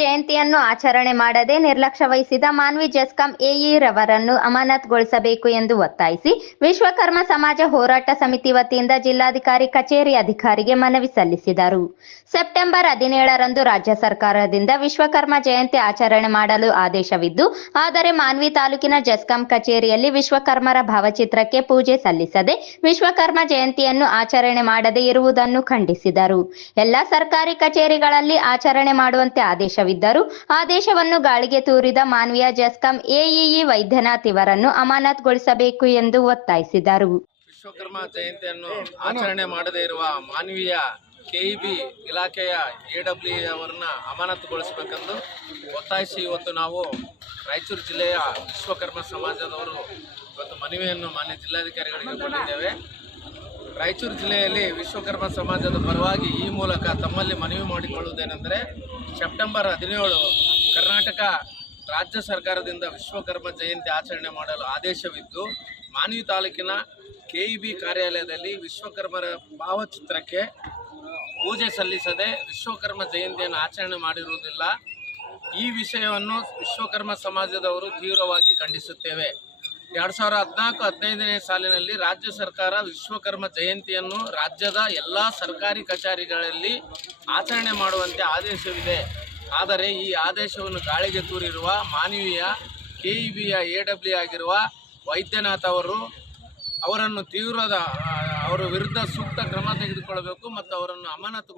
ಜಯಂತಿಯನ್ನು ಆಚರಣೆ ಮಾಡದೆ ನಿರ್ಲಕ್ಷ್ಯ ವಹಿಸಿದ ಮಾನ್ವಿ ಜೆಸ್ಕಾಂ ಎಇ ರವರನ್ನು ಅಮಾನತುಗೊಳಿಸಬೇಕು ಎಂದು ಒತ್ತಾಯಿಸಿ ವಿಶ್ವಕರ್ಮ ಸಮಾಜ ಹೋರಾಟ ಸಮಿತಿ ವತಿಯಿಂದ ಜಿಲ್ಲಾಧಿಕಾರಿ ಕಚೇರಿ ಅಧಿಕಾರಿಗೆ ಮನವಿ ಸಲ್ಲಿಸಿದರು. ಸೆಪ್ಟೆಂಬರ್ 17ರಂದು ರಾಜ್ಯ ಸರ್ಕಾರದಿಂದ ವಿಶ್ವಕರ್ಮ ಜಯಂತಿ ಆಚರಣೆ ಮಾಡಲು ಆದೇಶವಿದ್ದು, ಆದರೆ ಮಾನ್ವಿ ತಾಲೂಕಿನ ಜೆಸ್ಕಾಂ ಕಚೇರಿಯಲ್ಲಿ ವಿಶ್ವಕರ್ಮರ ಭಾವಚಿತ್ರಕ್ಕೆ ಪೂಜೆ ಸಲ್ಲಿಸದೆ ವಿಶ್ವಕರ್ಮ ಜಯಂತಿಯನ್ನು ಆಚರಣೆ ಮಾಡದೇ ಇರುವುದನ್ನು ಖಂಡಿಸಿದರು. ಎಲ್ಲ ಸರ್ಕಾರಿ ಕಚೇರಿಗಳಲ್ಲಿ ಆಚರಣೆ ಮಾಡುವಂತೆ ಆದೇಶವಿದ್ದರೂ ಆದೇಶವನ್ನು ಗಾಳಿಗೆ ತೂರಿದ ಮಾನ್ವಿಯ ಜೆಸ್ಕಾಂ ಎಇಇ ವೈದ್ಯನಾಥ್ ಇವರನ್ನು ಅಮಾನತುಗೊಳಿಸಬೇಕು ಎಂದು ಒತ್ತಾಯಿಸಿದರು. ವಿಶ್ವಕರ್ಮ ಜಯಂತಿಯನ್ನು ಆಚರಣೆ ಮಾಡದೇ ಇರುವ ಮಾನ್ವಿಯ ಕೆಇಬಿ ಇಲಾಖೆಯ ಎಡಬ್ಲ್ಯೂ ಅವರನ್ನ ಅಮಾನತುಗೊಳಿಸಬೇಕೆಂದು ಒತ್ತಾಯಿಸಿ ಇವತ್ತು ನಾವು ರಾಯಚೂರು ಜಿಲ್ಲೆಯ ವಿಶ್ವಕರ್ಮ ಸಮಾಜದವರು ಇವತ್ತು ಮನವಿಯನ್ನು ಮಾನ್ಯ ಜಿಲ್ಲಾಧಿಕಾರಿಗಳಿಗೆ ಕೊಟ್ಟಿದ್ದೇವೆ. ರಾಯಚೂರು ಜಿಲ್ಲೆಯಲ್ಲಿ ವಿಶ್ವಕರ್ಮ ಸಮಾಜದ ಪರವಾಗಿ ಈ ಮೂಲಕ ತಮ್ಮಲ್ಲಿ ಮನವಿ ಮಾಡಿಕೊಳ್ಳುವುದೇನೆಂದರೆ, ಸೆಪ್ಟೆಂಬರ್ 17 ಕರ್ನಾಟಕ ರಾಜ್ಯ ಸರ್ಕಾರದಿಂದ ವಿಶ್ವಕರ್ಮ ಜಯಂತಿ ಆಚರಣೆ ಮಾಡಲು ಆದೇಶವಿದ್ದು, ಮಾನ್ವಿ ತಾಲೂಕಿನ ಕೆಇಬಿ ಕಾರ್ಯಾಲಯದಲ್ಲಿ ವಿಶ್ವಕರ್ಮರ ಭಾವಚಿತ್ರಕ್ಕೆ ಪೂಜೆ ಸಲ್ಲಿಸದೆ ವಿಶ್ವಕರ್ಮ ಜಯಂತಿಯನ್ನು ಆಚರಣೆ ಮಾಡಿರುವುದಿಲ್ಲ. ಈ ವಿಷಯವನ್ನು ವಿಶ್ವಕರ್ಮ ಸಮಾಜದವರು ತೀವ್ರವಾಗಿ ಖಂಡಿಸುತ್ತೇವೆ. 2014-15ನೇ ಸಾಲಿನಲ್ಲಿ ರಾಜ್ಯ ಸರ್ಕಾರ ವಿಶ್ವಕರ್ಮ ಜಯಂತಿಯನ್ನು ರಾಜ್ಯದ ಎಲ್ಲ ಸರ್ಕಾರಿ ಕಚೇರಿಗಳಲ್ಲಿ ಆಚರಣೆ ಮಾಡುವಂತೆ ಆದೇಶವಿದೆ. ಆದರೆ ಈ ಆದೇಶವನ್ನು ಗಾಳಿಗೆ ತೂರಿರುವ ಮಾನವೀಯ ಕೆಇಬಿಯ ಎಡಬ್ಲ್ಯೂ ಆಗಿರುವ ವೈದ್ಯನಾಥ್ ಅವರನ್ನು ಅವರ ವಿರುದ್ಧ ಸೂಕ್ತ ಕ್ರಮ ತೆಗೆದುಕೊಳ್ಳಬೇಕು ಮತ್ತು ಅವರನ್ನು ಅಮಾನತು.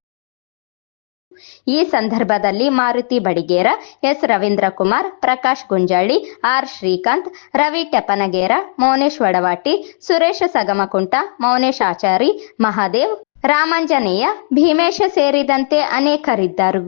ಈ ಸಂದರ್ಭದಲ್ಲಿ ಮಾರುತಿ ಬಡಿಗೇರ, ಎಸ್ ರವೀಂದ್ರಕುಮಾರ್, ಪ್ರಕಾಶ್ ಗುಂಜಳ್ಳಿ, ಆರ್ ಶ್ರೀಕಾಂತ್, ರವಿ ಟೆಪನಗೇರ, ಮೌನೇಶ್ ವಡವಾಟಿ, ಸುರೇಶ ಸಗಮಕುಂಟ, ಮೌನೇಶ್ ಆಚಾರಿ, ಮಹಾದೇವ್, ರಾಮಾಂಜನೇಯ, ಭೀಮೇಶ ಸೇರಿದಂತೆ ಅನೇಕರಿದ್ದರು.